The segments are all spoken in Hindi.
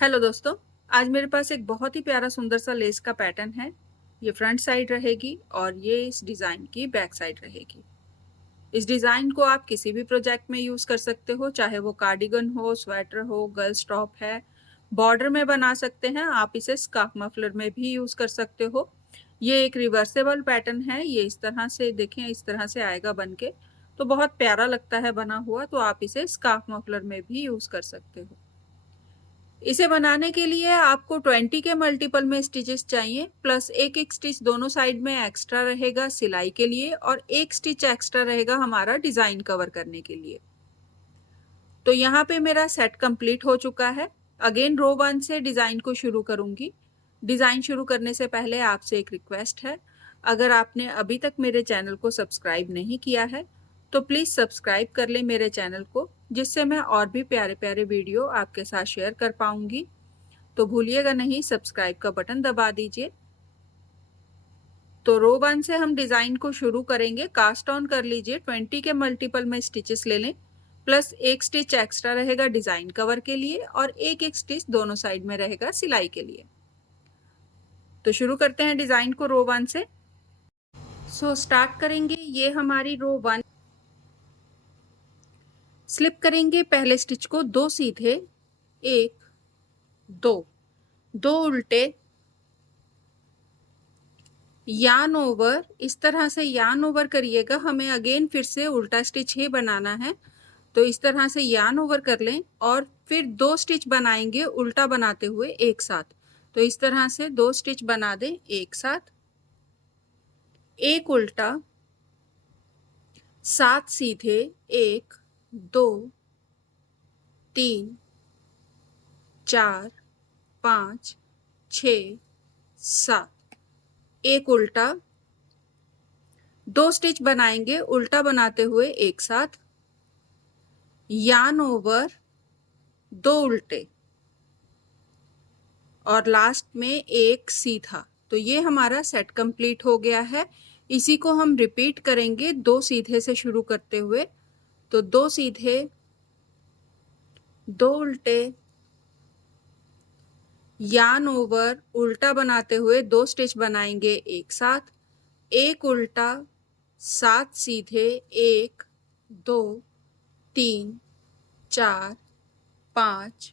हेलो दोस्तों। आज मेरे पास एक बहुत ही प्यारा सुंदर सा लेस का पैटर्न है। ये फ्रंट साइड रहेगी और ये इस डिज़ाइन की बैक साइड रहेगी। इस डिज़ाइन को आप किसी भी प्रोजेक्ट में यूज़ कर सकते हो, चाहे वो कार्डिगन हो, स्वेटर हो, गर्ल्स टॉप है। बॉर्डर में बना सकते हैं, आप इसे स्कार्फ मफलर में भी यूज़ कर सकते हो। ये एक रिवर्सेबल पैटर्न है। ये इस तरह से देखें, इस तरह से आएगा बन के, तो बहुत प्यारा लगता है बना हुआ। तो आप इसे स्कार्फ मफलर में भी यूज़ कर सकते हो। इसे बनाने के लिए आपको 20 के मल्टीपल में स्टिचेस चाहिए, प्लस एक एक स्टिच दोनों साइड में एक्स्ट्रा रहेगा सिलाई के लिए, और एक स्टिच एक्स्ट्रा रहेगा हमारा डिज़ाइन कवर करने के लिए। तो यहाँ पे मेरा सेट कंप्लीट हो चुका है। अगेन रो 1 से डिज़ाइन को शुरू करूँगी। डिज़ाइन शुरू करने से पहले आपसे एक रिक्वेस्ट है, अगर आपने अभी तक मेरे चैनल को सब्सक्राइब नहीं किया है तो प्लीज़ सब्सक्राइब कर लें मेरे चैनल को, जिससे मैं और भी प्यारे प्यारे वीडियो आपके साथ शेयर कर पाऊँगी। तो भूलिएगा नहीं, सब्सक्राइब का बटन दबा दीजिए। तो रो 1 से हम डिज़ाइन को शुरू करेंगे। कास्ट ऑन कर लीजिए, 20 के मल्टीपल में स्टिचेस ले लें, प्लस एक स्टिच एक्स्ट्रा रहेगा डिज़ाइन कवर के लिए, और एक एक स्टिच दोनों साइड में रहेगा सिलाई के लिए। तो शुरू करते हैं डिज़ाइन को रो 1 से। स्टार्ट करेंगे, ये हमारी रो 1। स्लिप करेंगे पहले स्टिच को, दो सीधे, एक, दो, दो उल्टे, यान ओवर। इस तरह से यान ओवर करिएगा, हमें अगेन फिर से उल्टा स्टिच ही बनाना है। तो इस तरह से यान ओवर कर लें और फिर दो स्टिच बनाएंगे उल्टा बनाते हुए एक साथ। तो इस तरह से दो स्टिच बना दें एक साथ, एक उल्टा, सात सीधे, एक, दो, तीन, चार, पाँच, छ, सात, एक उल्टा, दो स्टिच बनाएंगे उल्टा बनाते हुए एक साथ, यान ओवर, दो उल्टे, और लास्ट में एक सीधा। तो ये हमारा सेट कंप्लीट हो गया है। इसी को हम रिपीट करेंगे दो सीधे से शुरू करते हुए। तो दो सीधे, दो उल्टे, यान ओवर, उल्टा बनाते हुए दो स्टिच बनाएंगे एक साथ, एक उल्टा, सात सीधे, एक, दो, तीन, चार, पाँच,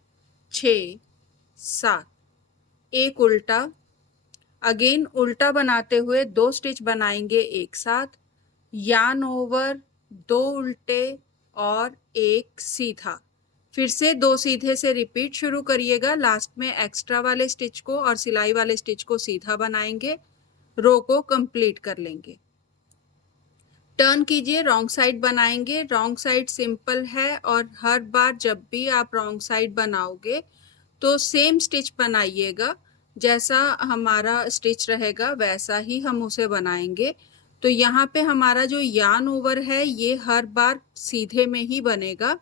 छ, सात, एक उल्टा, अगेन उल्टा बनाते हुए दो स्टिच बनाएंगे एक साथ, यान ओवर, दो उल्टे और एक सीधा। फिर से दो सीधे से रिपीट शुरू करिएगा। लास्ट में एक्स्ट्रा वाले स्टिच को और सिलाई वाले स्टिच को सीधा बनाएंगे, रो को कंप्लीट कर लेंगे। टर्न कीजिए, रॉन्ग साइड बनाएंगे। रॉन्ग साइड सिंपल है, और हर बार जब भी आप रॉन्ग साइड बनाओगे तो सेम स्टिच बनाइएगा। जैसा हमारा स्टिच रहेगा वैसा ही हम उसे बनाएंगे। तो यहाँ पे हमारा जो यान ओवर है ये हर बार सीधे में ही बनेगा।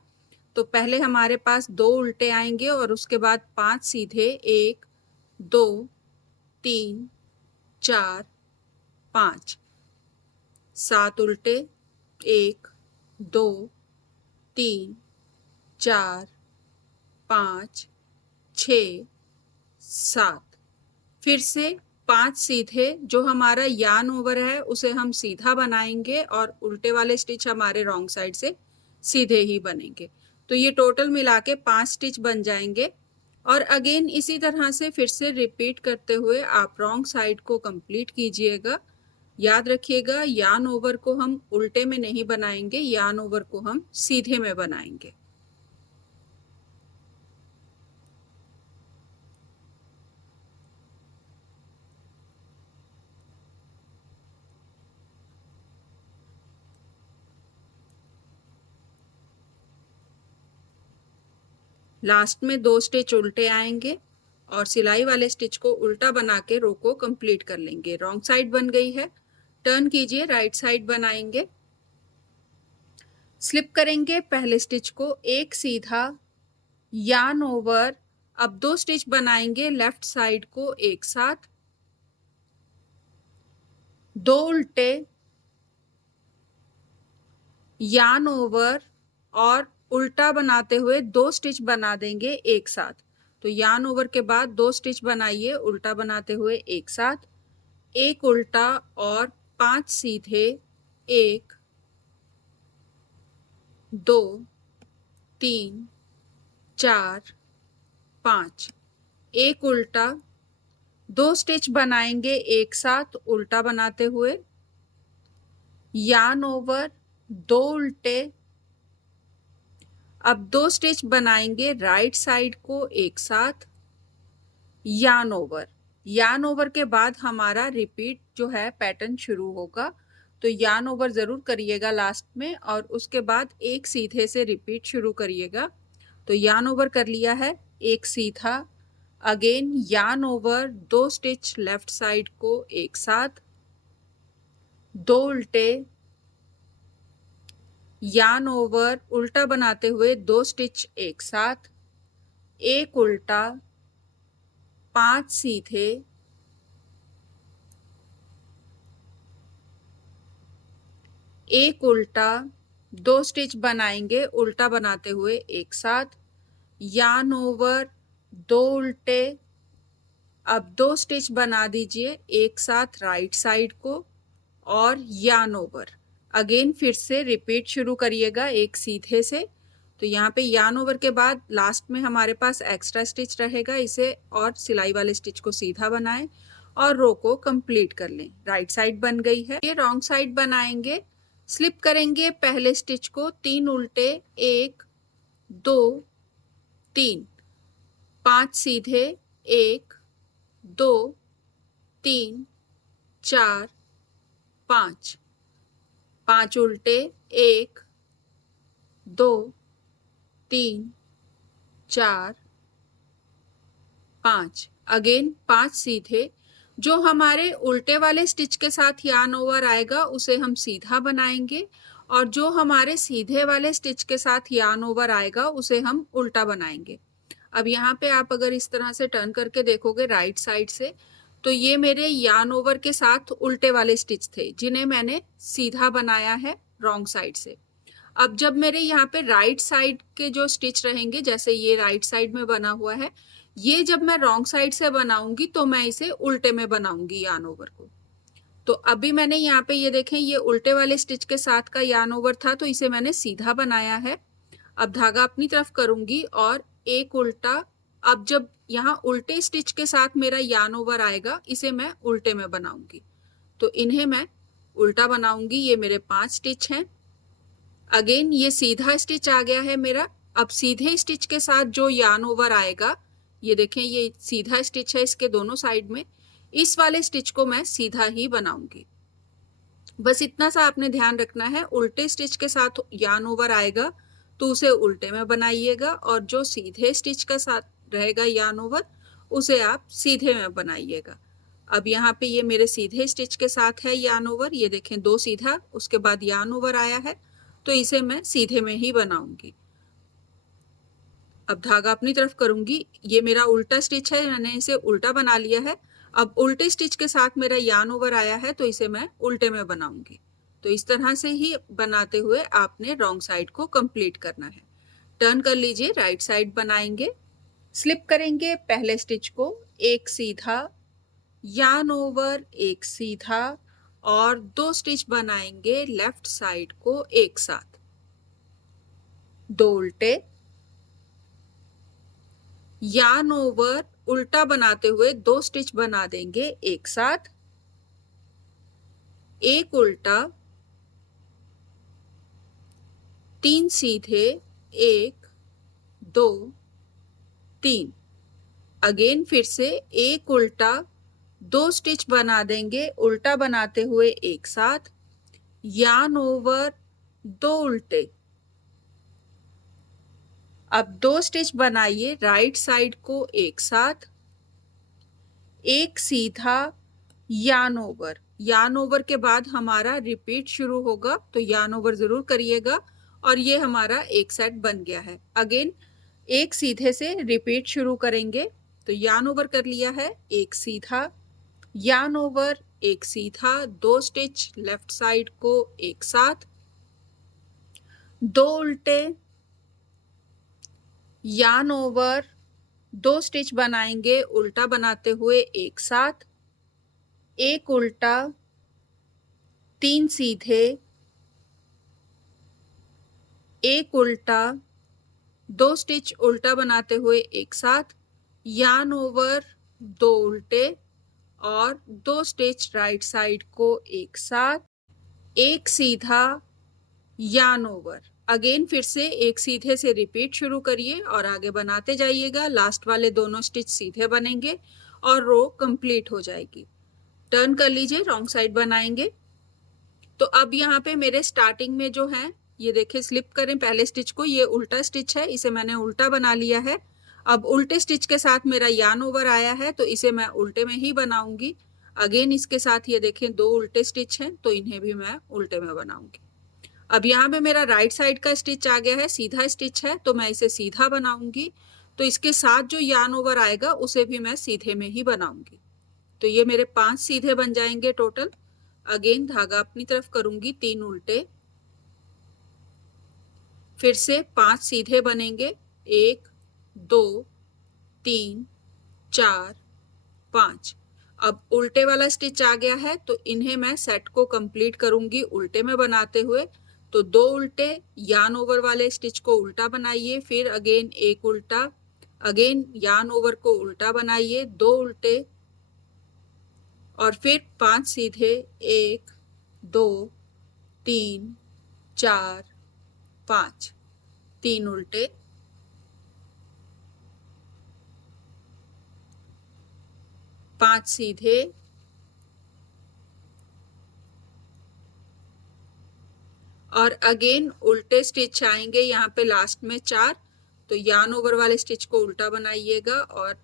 तो पहले हमारे पास दो उल्टे आएंगे और उसके बाद पांच सीधे, एक, दो, तीन, चार, पाँच, सात उल्टे, एक, दो, तीन, चार, पाँच, छ, सात। फिर से पांच सीधे, जो हमारा यान ओवर है उसे हम सीधा बनाएंगे और उल्टे वाले स्टिच हमारे रॉन्ग साइड से सीधे ही बनेंगे। तो ये टोटल मिला के 5 स्टिच बन जाएंगे। और अगेन इसी तरह से फिर से रिपीट करते हुए आप रॉन्ग साइड को कंप्लीट कीजिएगा। याद रखिएगा, यान ओवर को हम उल्टे में नहीं बनाएंगे, यान ओवर को हम सीधे में बनाएंगे। लास्ट में दो स्टिच उल्टे आएंगे और सिलाई वाले स्टिच को उल्टा बना के रो को कंप्लीट कर लेंगे। रॉन्ग साइड बन गई है, टर्न कीजिए, राइट साइड बनाएंगे। स्लिप करेंगे पहले स्टिच को, एक सीधा, यान ओवर। अब दो स्टिच बनाएंगे लेफ्ट साइड को एक साथ, दो उल्टे, यान ओवर और उल्टा बनाते हुए दो स्टिच बना देंगे एक साथ। तो यान ओवर के बाद 2 स्टिच बनाइए उल्टा बनाते हुए एक साथ, एक उल्टा और 5 सीधे, 1 2 3 4 5, एक उल्टा, 2 स्टिच बनाएंगे एक साथ उल्टा बनाते हुए, यान ओवर, 2 उल्टे। अब 2 स्टिच बनाएंगे राइट साइड को एक साथ, यान ओवर। यान ओवर के बाद हमारा रिपीट जो है पैटर्न शुरू होगा, तो यान ओवर जरूर करिएगा लास्ट में, और उसके बाद एक सीधे से रिपीट शुरू करिएगा। तो यान ओवर कर लिया है, एक सीधा, अगेन यान ओवर, 2 स्टिच लेफ्ट साइड को एक साथ, 2 उल्टे, यान ओवर, उल्टा बनाते हुए 2 स्टिच एक साथ, एक उल्टा, 5 सीधे, एक उल्टा, 2 स्टिच बनाएंगे उल्टा बनाते हुए एक साथ, यान ओवर, 2 उल्टे। अब 2 स्टिच बना दीजिए एक साथ राइट साइड को और यान ओवर। अगेन फिर से रिपीट शुरू करिएगा एक सीधे से। तो यहाँ पे यान ओवर के बाद लास्ट में हमारे पास एक्स्ट्रा स्टिच रहेगा, इसे और सिलाई वाले स्टिच को सीधा बनाएं और रो को कंप्लीट कर लें। राइट साइड बन गई है। ये रॉन्ग साइड बनाएंगे, स्लिप करेंगे पहले स्टिच को, 3 उल्टे, 1 2 3, 5 सीधे, 1 2 3 4 5, 5 उल्टे, 1 2 3 4 5, अगेन 5 सीधे। जो हमारे उल्टे वाले स्टिच के साथ यान ओवर आएगा उसे हम सीधा बनाएंगे, और जो हमारे सीधे वाले स्टिच के साथ यान ओवर आएगा उसे हम उल्टा बनाएंगे। अब यहाँ पे आप अगर इस तरह से टर्न करके देखोगे राइट साइड से, तो ये मेरे यान ओवर के साथ उल्टे वाले स्टिच थे जिन्हें मैंने सीधा बनाया है रॉन्ग साइड से। अब जब मेरे यहाँ पे राइट साइड के जो स्टिच रहेंगे, जैसे ये राइट साइड में बना हुआ है, ये जब मैं रॉन्ग साइड से बनाऊंगी तो मैं इसे उल्टे में बनाऊंगी यान ओवर को। तो अभी मैंने यहाँ पे ये देखें, ये उल्टे वाले स्टिच के साथ का यान ओवर था तो इसे मैंने सीधा बनाया है। अब धागा अपनी तरफ करूंगी और एक उल्टा। अब जब यहाँ उल्टे स्टिच के साथ मेरा यान ओवर आएगा इसे मैं उल्टे में बनाऊंगी, तो इन्हें मैं उल्टा बनाऊंगी। ये मेरे 5 स्टिच हैं। अगेन ये सीधा स्टिच आ गया है मेरा। अब सीधे स्टिच के साथ जो यान ओवर आएगा, ये देखें ये सीधा स्टिच है इसके दोनों साइड में, इस वाले स्टिच को मैं सीधा ही बनाऊंगी। बस इतना सा आपने ध्यान रखना है, उल्टे स्टिच के साथ यान ओवर आएगा तो उसे उल्टे में बनाइएगा, और जो सीधे स्टिच का साथ रहेगा यान ओवर उसे आप सीधे में बनाइएगा। अब यहाँ पे ये मेरे सीधे स्टिच के साथ है यान ओवर, ये देखें 2 सीधा, उसके बाद यान ओवर आया है, तो इसे मैं सीधे में ही बनाऊंगी। अब धागा अपनी तरफ करूंगी, ये मेरा उल्टा स्टिच है, मैंने इसे उल्टा बना लिया है। अब उल्टे स्टिच के साथ मेरा यान ओवर आया है तो इसे मैं उल्टे में बनाऊंगी। तो इस तरह से ही बनाते हुए आपने रॉन्ग साइड को कंप्लीट करना है। टर्न कर लीजिए, राइट साइड बनाएंगे, स्लिप करेंगे पहले स्टिच को, एक सीधा, यान ओवर, एक सीधा, और 2 स्टिच बनाएंगे लेफ्ट साइड को एक साथ, 2 उल्टे, यान ओवर, उल्टा बनाते हुए 2 स्टिच बना देंगे एक साथ, एक उल्टा, 3 सीधे, 1 2 3, अगेन फिर से एक उल्टा, 2 स्टिच बना देंगे उल्टा बनाते हुए एक साथ, यान ओवर, 2 उल्टे। अब 2 स्टिच बनाइए राइट साइड को एक साथ, एक सीधा, यान ओवर। यान ओवर के बाद हमारा रिपीट शुरू होगा, तो यान ओवर जरूर करिएगा, और ये हमारा एक सेट बन गया है। अगेन एक सीधे से रिपीट शुरू करेंगे, तो यान ओवर कर लिया है, एक सीधा, यान ओवर, एक सीधा, 2 स्टिच लेफ्ट साइड को एक साथ, 2 उल्टे, यान ओवर, दो स्टिच बनाएंगे उल्टा बनाते हुए एक साथ, एक उल्टा, तीन सीधे, एक उल्टा, दो स्टिच उल्टा बनाते हुए एक साथ, यार्न ओवर, दो उल्टे और दो स्टिच राइट साइड को एक साथ, एक सीधा, यार्न ओवर। अगेन फिर से एक सीधे से रिपीट शुरू करिए और आगे बनाते जाइएगा। लास्ट वाले दोनों स्टिच सीधे बनेंगे और रो कंप्लीट हो जाएगी। टर्न कर लीजिए, रॉन्ग साइड बनाएंगे। तो अब यहाँ पे मेरे स्टार्टिंग में जो है, ये देखिए स्लिप करें पहले स्टिच को, ये उल्टा स्टिच है, इसे मैंने उल्टा बना लिया है। अब उल्टे स्टिच के साथ मेरा यार्न ओवर आया है तो इसे मैं उल्टे में ही बनाऊंगी। अगेन इसके साथ ये देखें दो उल्टे स्टिच हैं तो इन्हें भी मैं उल्टे में बनाऊंगी। अब यहाँ पे मेरा राइट साइड का स्टिच आ गया है, सीधा स्टिच है तो मैं इसे सीधा बनाऊंगी। तो इसके साथ जो यार्न ओवर आएगा उसे भी मैं सीधे में ही बनाऊंगी। तो ये मेरे 5 सीधे बन जाएंगे टोटल। अगेन धागा अपनी तरफ करूंगी, 3 उल्टे, फिर से 5 सीधे बनेंगे, 1 2 3 4 5। अब उल्टे वाला स्टिच आ गया है तो इन्हें मैं सेट को कंप्लीट करूंगी उल्टे में बनाते हुए। तो दो उल्टे, यार्न ओवर वाले स्टिच को उल्टा बनाइए, फिर अगेन एक उल्टा, अगेन यार्न ओवर को उल्टा बनाइए, दो उल्टे और फिर 5 सीधे, 1 2 3 4 5, 3 उल्टे, 5 सीधे और अगेन उल्टे स्टिच आएंगे यहाँ पे लास्ट में 4। तो यार्न ओवर वाले स्टिच को उल्टा बनाइएगा और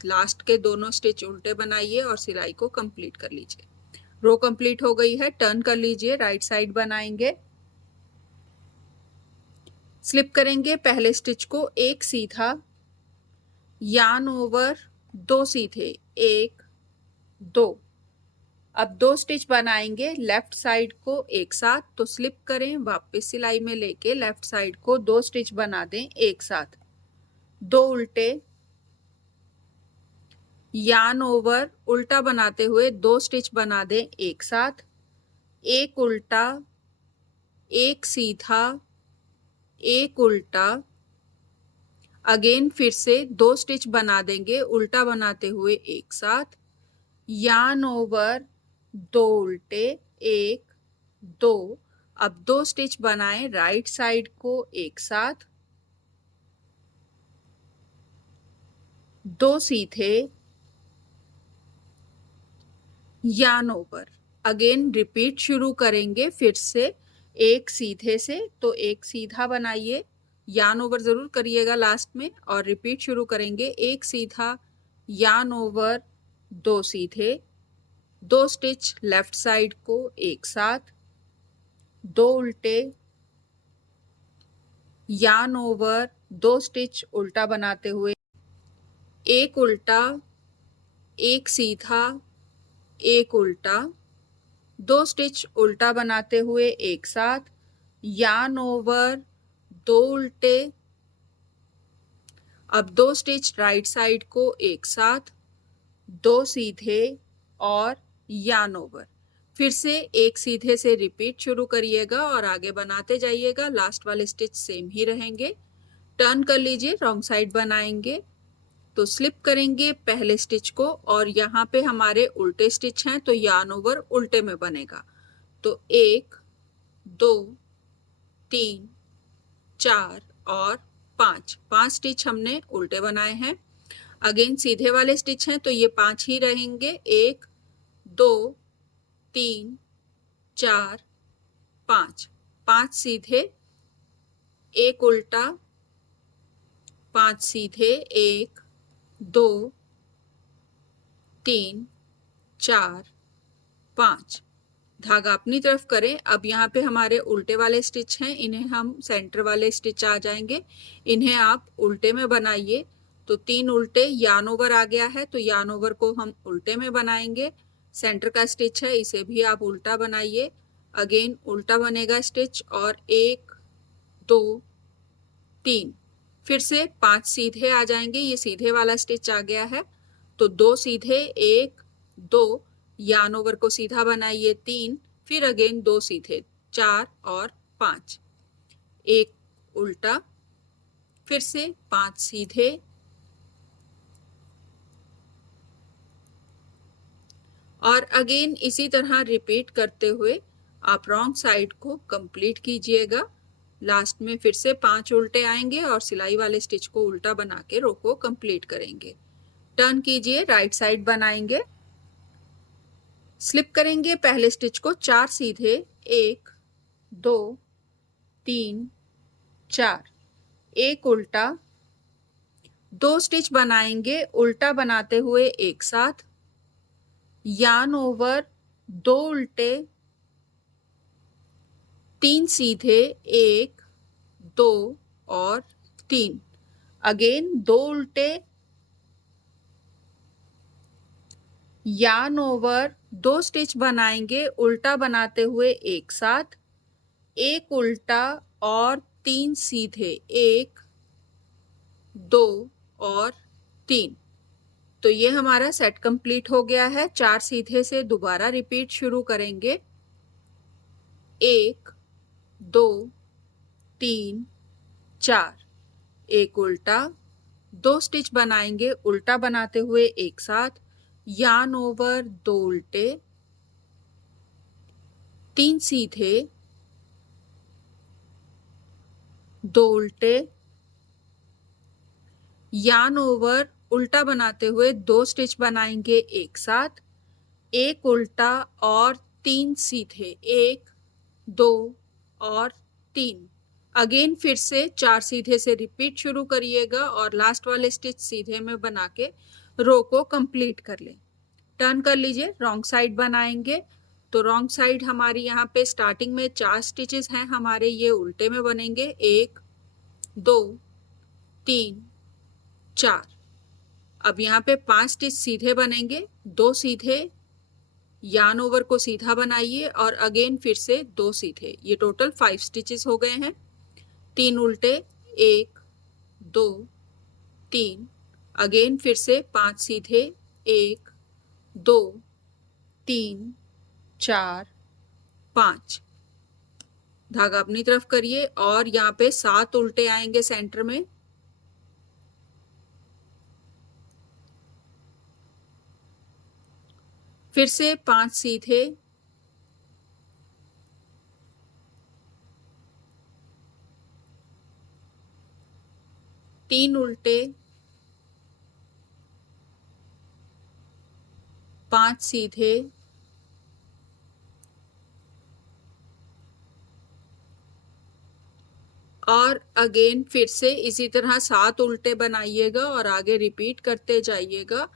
लास्ट के दोनों स्टिच उल्टे बनाइए और सिलाई को कंप्लीट कर लीजिए। रो कंप्लीट हो गई है, टर्न कर लीजिए, राइट साइड बनाएंगे। स्लिप करेंगे पहले स्टिच को, एक सीधा, यार्न ओवर, दो सीधे, 1 2। अब दो स्टिच बनाएंगे लेफ्ट साइड को एक साथ। तो स्लिप करें, वापस सिलाई में लेके लेफ्ट साइड को दो स्टिच बना दें एक साथ, दो उल्टे, यार्न ओवर, उल्टा बनाते हुए दो स्टिच बना दें एक साथ, एक उल्टा, एक सीधा, एक उल्टा, अगेन फिर से दो स्टिच बना देंगे उल्टा बनाते हुए एक साथ, यार्न ओवर, दो उल्टे, 1 2। अब दो स्टिच बनाएं राइट साइड को एक साथ, दो सीधे, यार्न ओवर। अगेन रिपीट शुरू करेंगे फिर से एक सीधे से। तो एक सीधा बनाइए, यार्न ओवर जरूर करिएगा लास्ट में, और रिपीट शुरू करेंगे, एक सीधा, यार्न ओवर, दो सीधे, दो स्टिच लेफ्ट साइड को एक साथ, दो उल्टे, यार्न ओवर, दो स्टिच उल्टा बनाते हुए, एक उल्टा, एक सीधा, एक उल्टा, दो स्टिच उल्टा बनाते हुए एक साथ, यार्न ओवर, दो उल्टे, अब दो स्टिच राइट साइड को एक साथ, दो सीधे और यार्न ओवर। फिर से एक सीधे से रिपीट शुरू करिएगा और आगे बनाते जाइएगा। लास्ट वाले स्टिच सेम ही रहेंगे। टर्न कर लीजिए, रॉन्ग साइड बनाएंगे। तो स्लिप करेंगे पहले स्टिच को और यहाँ पे हमारे उल्टे स्टिच हैं तो यार्न ओवर उल्टे में बनेगा। तो 1 2 3 4 और 5 स्टिच हमने उल्टे बनाए हैं। अगेन सीधे वाले स्टिच हैं तो ये 5 ही रहेंगे, 1 2 3 4 5, 5 सीधे, एक उल्टा, 5 सीधे, 1 2 3 4 5। धागा अपनी तरफ करें। अब यहाँ पे हमारे उल्टे वाले स्टिच हैं, इन्हें हम सेंटर वाले स्टिच आ जाएंगे, इन्हें आप उल्टे में बनाइए। तो 3 उल्टे, यार्न ओवर आ गया है तो यार्न ओवर को हम उल्टे में बनाएंगे। सेंटर का स्टिच है, इसे भी आप उल्टा बनाइए। अगेन उल्टा बनेगा स्टिच और 1 2 3। फिर से 5 सीधे आ जाएंगे, ये सीधे वाला स्टिच आ गया है, तो 2 सीधे, 1 2, यार्न ओवर को सीधा बनाइए 3, फिर अगेन 2 सीधे 4 और 5, एक उल्टा, फिर से 5 सीधे और अगेन इसी तरह रिपीट करते हुए आप रॉन्ग साइड को कंप्लीट कीजिएगा। लास्ट में फिर से 5 उल्टे आएंगे और सिलाई वाले स्टिच को उल्टा बना के रो को कंप्लीट करेंगे। टर्न कीजिए, राइट साइड बनाएंगे, स्लिप करेंगे पहले स्टिच को 4 सीधे, 1 2 3 4, एक उल्टा, 2 स्टिच बनाएंगे उल्टा बनाते हुए एक साथ, यार्न ओवर, 2 उल्टे, 3 सीधे, 1 2 और 3, अगेन 2 उल्टे, यार्न ओवर, 2 स्टिच बनाएंगे उल्टा बनाते हुए एक साथ, एक उल्टा और 3 सीधे, 1 2 और 3। तो ये हमारा सेट कंप्लीट हो गया है। 4 सीधे से दोबारा रिपीट शुरू करेंगे, 1 2 3 4, एक उल्टा, 2 स्टिच बनाएंगे उल्टा बनाते हुए एक साथ, यार्न ओवर, 2 उल्टे, 3 सीधे, 2 उल्टे, यार्न ओवर, उल्टा बनाते हुए 2 स्टिच बनाएंगे एक साथ, एक उल्टा और 3 सीधे, 1 2 और 3, अगेन फिर से 4 सीधे से रिपीट शुरू करिएगा और लास्ट वाले स्टिच सीधे में बना के रो को कंप्लीट कर लें। टर्न कर लीजिए, रॉन्ग साइड बनाएंगे, तो रॉन्ग साइड हमारी यहाँ पे स्टार्टिंग में 4 स्टिचेस हैं हमारे, ये उल्टे में बनेंगे, 1 2 3 4। अब यहाँ पे 5 स्टिच सीधे बनेंगे, 2 सीधे, यार्न ओवर को सीधा बनाइए और अगेन फिर से 2 सीधे, ये टोटल 5 स्टिचेस हो गए हैं, 3 उल्टे, 1 2 3, अगेन फिर से 5 सीधे, 1 2 3 4 5, धागा अपनी तरफ करिए और यहाँ पे 7 उल्टे आएंगे सेंटर में, फिर से 5 सीधे, 3 उल्टे, 5 सीधे, और अगेन फिर से इसी तरह 7 उल्टे बनाइएगा और आगे रिपीट करते जाइएगा।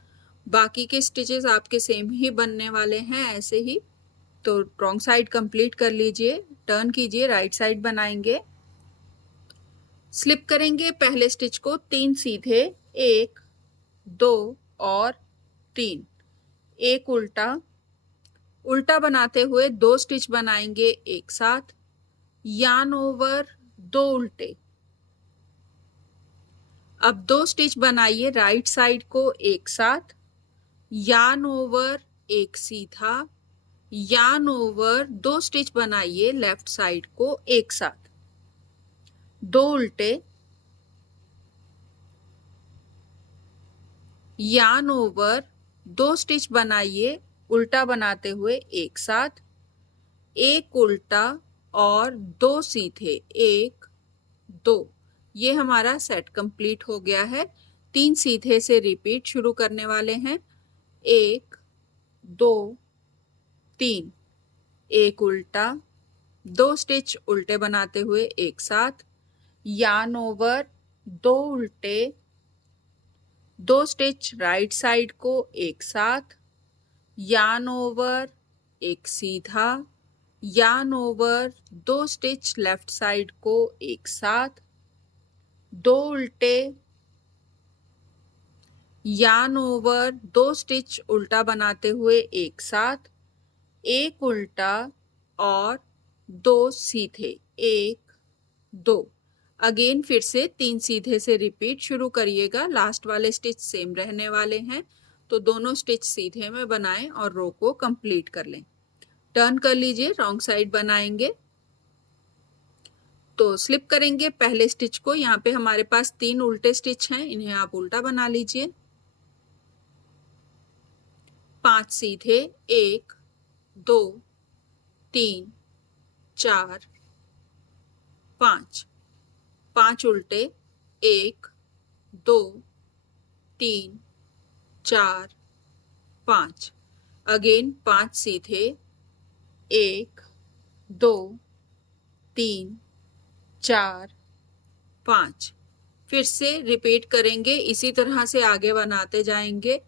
बाकी के स्टिचेस आपके सेम ही बनने वाले हैं ऐसे ही। तो रॉन्ग साइड कंप्लीट कर लीजिए, टर्न कीजिए, राइट साइड बनाएंगे, स्लिप करेंगे पहले स्टिच को 3 सीधे, 1 2 और 3, एक उल्टा, उल्टा बनाते हुए 2 स्टिच बनाएंगे एक साथ, यार्न ओवर, 2 उल्टे, अब 2 स्टिच बनाइए राइट साइड को एक साथ, यार्न ओवर, एक सीधा, यार्न ओवर, 2 स्टिच बनाइए लेफ्ट साइड को एक साथ, 2 उल्टे, यार्न ओवर, 2 स्टिच बनाइए उल्टा बनाते हुए एक साथ, एक उल्टा और 2 सीधे, 1 2, ये हमारा सेट कंप्लीट हो गया है। 3 सीधे से रिपीट शुरू करने वाले हैं, 1 2 3, एक उल्टा, 2 स्टिच उल्टे बनाते हुए एक साथ, यार्न ओवर, 2 उल्टे, 2 स्टिच राइट साइड को एक साथ, यार्न ओवर, एक सीधा, yarn over, 2 stitch left side को एक साथ, 2 उल्टे, यार्न ओवर, 2 स्टिच उल्टा बनाते हुए एक साथ, एक उल्टा और 2 सीधे, 1 2, अगेन फिर से 3 सीधे से रिपीट शुरू करिएगा। लास्ट वाले स्टिच सेम रहने वाले हैं, तो दोनों स्टिच सीधे में बनाएं और रो को कंप्लीट कर लें। टर्न कर लीजिए, रॉन्ग साइड बनाएंगे तो स्लिप करेंगे पहले स्टिच को। यहाँ पे हमारे पास 3 उल्टे स्टिच हैं, इन्हें आप उल्टा बना लीजिए। 5 सीधे, 1 2 3 4 5, 5 उल्टे, 1 2 3 4 5। अगेन 5 सीधे, 1 2 3 4 5। फिर से रिपीट करेंगे, इसी तरह से आगे बनाते जाएंगे।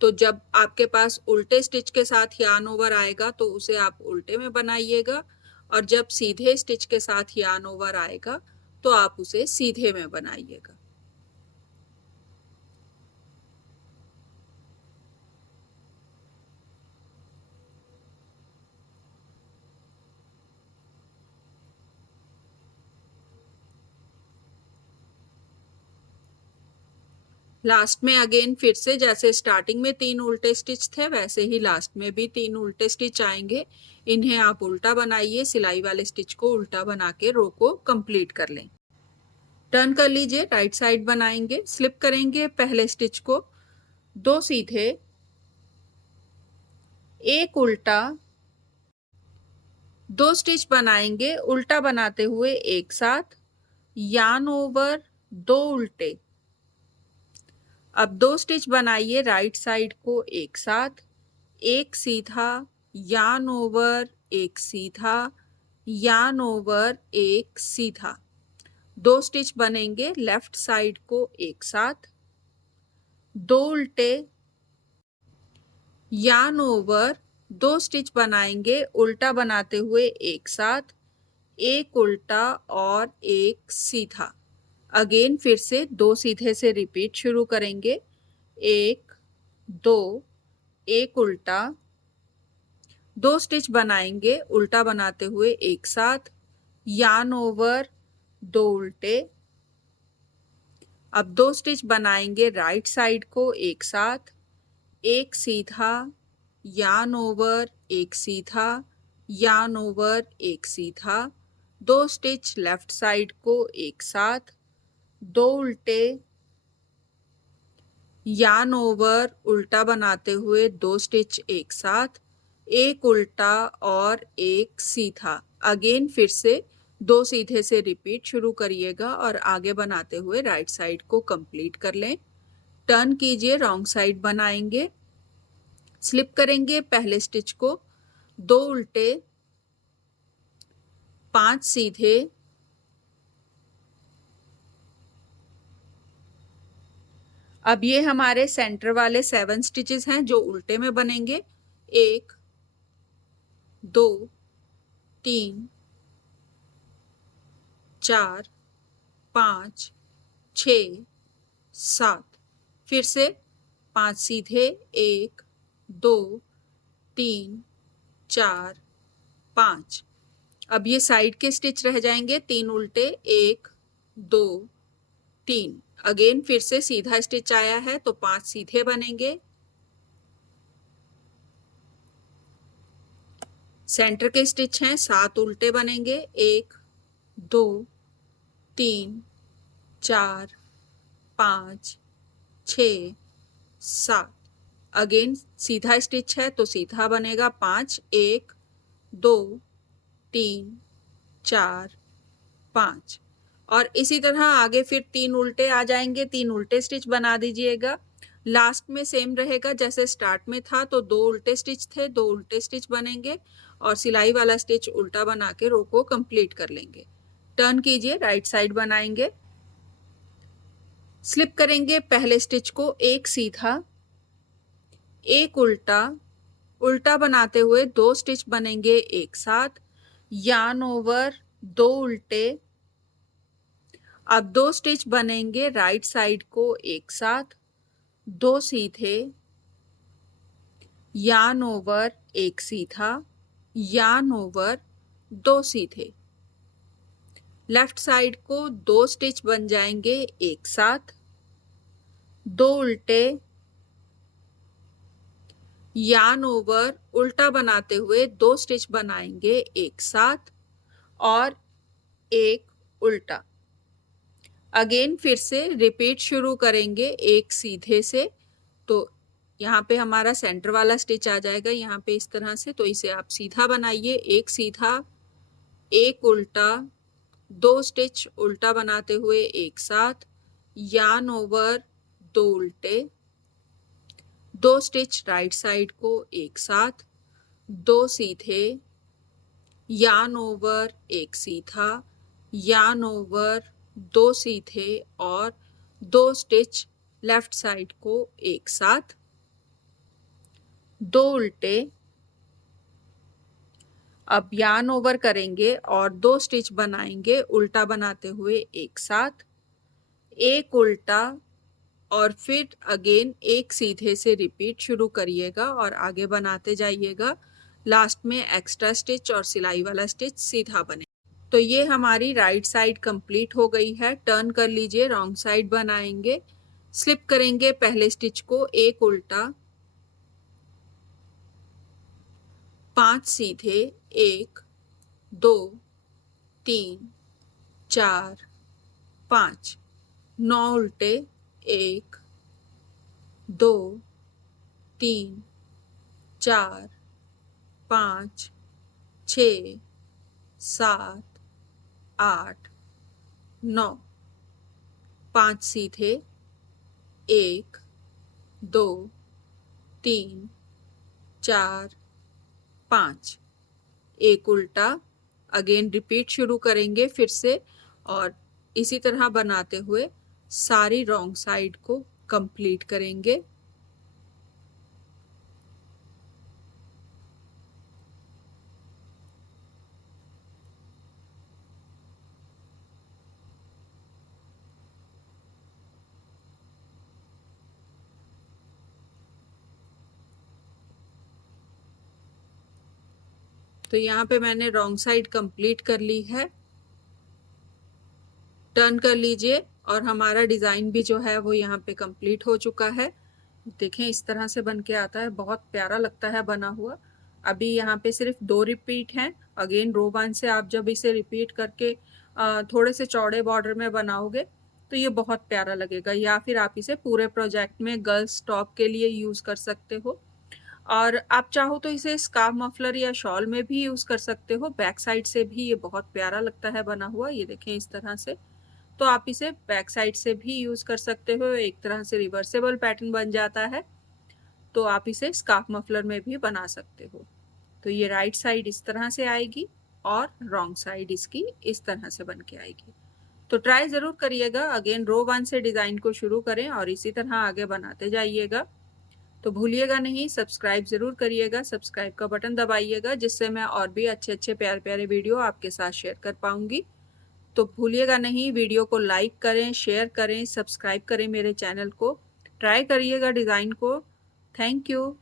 तो जब आपके पास उल्टे स्टिच के साथ यार्न ओवर आएगा तो उसे आप उल्टे में बनाइएगा, और जब सीधे स्टिच के साथ यार्न ओवर आएगा तो आप उसे सीधे में बनाइएगा। लास्ट में अगेन फिर से जैसे स्टार्टिंग में 3 उल्टे स्टिच थे वैसे ही लास्ट में भी 3 उल्टे स्टिच आएंगे। इन्हें आप उल्टा बनाइए, सिलाई वाले स्टिच को उल्टा बना के रो को कंप्लीट कर लें। टर्न कर लीजिए, राइट साइड बनाएंगे। स्लिप करेंगे पहले स्टिच को, 2 सीधे, 1 उल्टा, 2 स्टिच बनाएंगे उल्टा बनाते हुए एक साथ, यार्न ओवर, 2 उल्टे। अब 2 स्टिच बनाइए राइट साइड को एक साथ, एक सीधा, यार्न ओवर, एक सीधा, यार्न ओवर, एक सीधा। 2 स्टिच बनेंगे लेफ्ट साइड को एक साथ, 2 उल्टे, यार्न ओवर, 2 स्टिच बनाएंगे उल्टा बनाते हुए एक साथ, एक उल्टा और एक सीधा। अगेन फिर से 2 सीधे से रिपीट शुरू करेंगे, 1 2, एक उल्टा, 2 स्टिच बनाएंगे उल्टा बनाते हुए एक साथ, यार्न ओवर, 2 उल्टे। अब 2 स्टिच बनाएंगे राइट साइड को एक साथ, एक सीधा, यार्न ओवर, एक सीधा, यार्न ओवर, एक सीधा। 2 स्टिच लेफ्ट साइड को एक साथ, 2 उल्टे, यार्न ओवर, उल्टा बनाते हुए 2 स्टिच एक साथ, एक उल्टा और एक सीधा। अगेन फिर से 2 सीधे से रिपीट शुरू करिएगा और आगे बनाते हुए राइट साइड को कंप्लीट कर लें। टर्न कीजिए, रॉन्ग साइड बनाएंगे। स्लिप करेंगे पहले स्टिच को, 2 उल्टे, 5 सीधे, अब ये हमारे सेंटर वाले 7 स्टिचेस हैं जो उल्टे में बनेंगे। 1 2 3 4 5 6 7। फिर से 5 सीधे, 1 2 3 4 5। अब ये साइड के स्टिच रह जाएंगे, 3 उल्टे, 1 2 3। अगेन फिर से सीधा स्टिच आया है तो 5 सीधे बनेंगे, सेंटर के स्टिच हैं, 7 उल्टे बनेंगे, 1 2 3 4 5 6 7। अगेन सीधा स्टिच है तो सीधा बनेगा 5, 1 2 3 4 5। और इसी तरह आगे फिर 3 उल्टे आ जाएंगे, 3 उल्टे स्टिच बना दीजिएगा। लास्ट में सेम रहेगा जैसे स्टार्ट में था, तो 2 उल्टे स्टिच थे, 2 उल्टे स्टिच बनेंगे और सिलाई वाला स्टिच उल्टा बना के रो को कंप्लीट कर लेंगे। टर्न कीजिए, राइट साइड बनाएंगे। स्लिप करेंगे पहले स्टिच को, एक सीधा, एक उल्टा, उल्टा बनाते हुए 2 स्टिच बनेंगे एक साथ, यार्न ओवर, 2 उल्टे। अब 2 स्टिच बनेंगे राइट साइड को एक साथ, 2 सीधे, यार्न ओवर, एक सीधा, यार्न ओवर, 2 सीधे। लेफ्ट साइड को 2 स्टिच बन जाएंगे एक साथ, 2 उल्टे, यार्न ओवर उल्टा बनाते हुए 2 स्टिच बनाएंगे एक साथ और एक उल्टा। अगेन फिर से रिपीट शुरू करेंगे एक सीधे से। तो यहाँ पे हमारा सेंटर वाला स्टिच आ जाएगा यहाँ पे इस तरह से, तो इसे आप सीधा बनाइए, एक सीधा, एक उल्टा, 2 स्टिच उल्टा बनाते हुए एक साथ, यार्न ओवर, 2 उल्टे, 2 स्टिच राइट साइड को एक साथ, 2 सीधे, यार्न ओवर, एक सीधा, यार्न ओवर, 2 सीधे और 2 स्टिच लेफ्ट साइड को एक साथ, 2 उल्टे। अब यार्न ओवर करेंगे और 2 स्टिच बनाएंगे उल्टा बनाते हुए एक साथ, एक उल्टा और फिर अगेन एक सीधे से रिपीट शुरू करिएगा और आगे बनाते जाइएगा। लास्ट में एक्स्ट्रा स्टिच और सिलाई वाला स्टिच सीधा बने। तो ये हमारी राइट साइड कंप्लीट हो गई है। टर्न कर लीजिए, रॉन्ग साइड बनाएंगे, स्लिप करेंगे पहले स्टिच को, एक उल्टा, 5 सीधे, 1 2 3 4 5, 9 उल्टे, 1 2 3 4 5 6 7 8 9, 5 सीधे, 1 2 3 4 5, एक उल्टा। अगेन रिपीट शुरू करेंगे फिर से और इसी तरह बनाते हुए सारी रॉन्ग साइड को कंप्लीट करेंगे। तो यहाँ पे मैंने रॉन्ग साइड कंप्लीट कर ली है। टर्न कर लीजिए और हमारा डिज़ाइन भी जो है वो यहाँ पे कंप्लीट हो चुका है। देखें इस तरह से बन के आता है, बहुत प्यारा लगता है बना हुआ। अभी यहाँ पे सिर्फ 2 रिपीट हैं। अगेन रो 1 से आप जब इसे रिपीट करके थोड़े से चौड़े बॉर्डर में बनाओगे तो ये बहुत प्यारा लगेगा। या फिर आप इसे पूरे प्रोजेक्ट में गर्ल्स टॉप के लिए यूज़ कर सकते हो और आप चाहो तो इसे स्कार्फ मफलर या शॉल में भी यूज़ कर सकते हो। बैक साइड से भी ये बहुत प्यारा लगता है बना हुआ, ये देखें इस तरह से। तो आप इसे बैक साइड से भी यूज़ कर सकते हो, एक तरह से रिवर्सेबल पैटर्न बन जाता है। तो आप इसे स्कार्फ मफलर में भी बना सकते हो। तो ये राइट साइड इस तरह से आएगी और रॉन्ग साइड इसकी इस तरह से बन के आएगी। तो ट्राई ज़रूर करिएगा। अगेन रो 1 से डिज़ाइन को शुरू करें और इसी तरह आगे बनाते जाइएगा। तो भूलिएगा नहीं, सब्सक्राइब ज़रूर करिएगा, सब्सक्राइब का बटन दबाइएगा जिससे मैं और भी अच्छे अच्छे प्यारे प्यारे वीडियो आपके साथ शेयर कर पाऊँगी। तो भूलिएगा नहीं, वीडियो को लाइक करें, शेयर करें, सब्सक्राइब करें मेरे चैनल को। ट्राई करिएगा डिज़ाइन को। Thank you.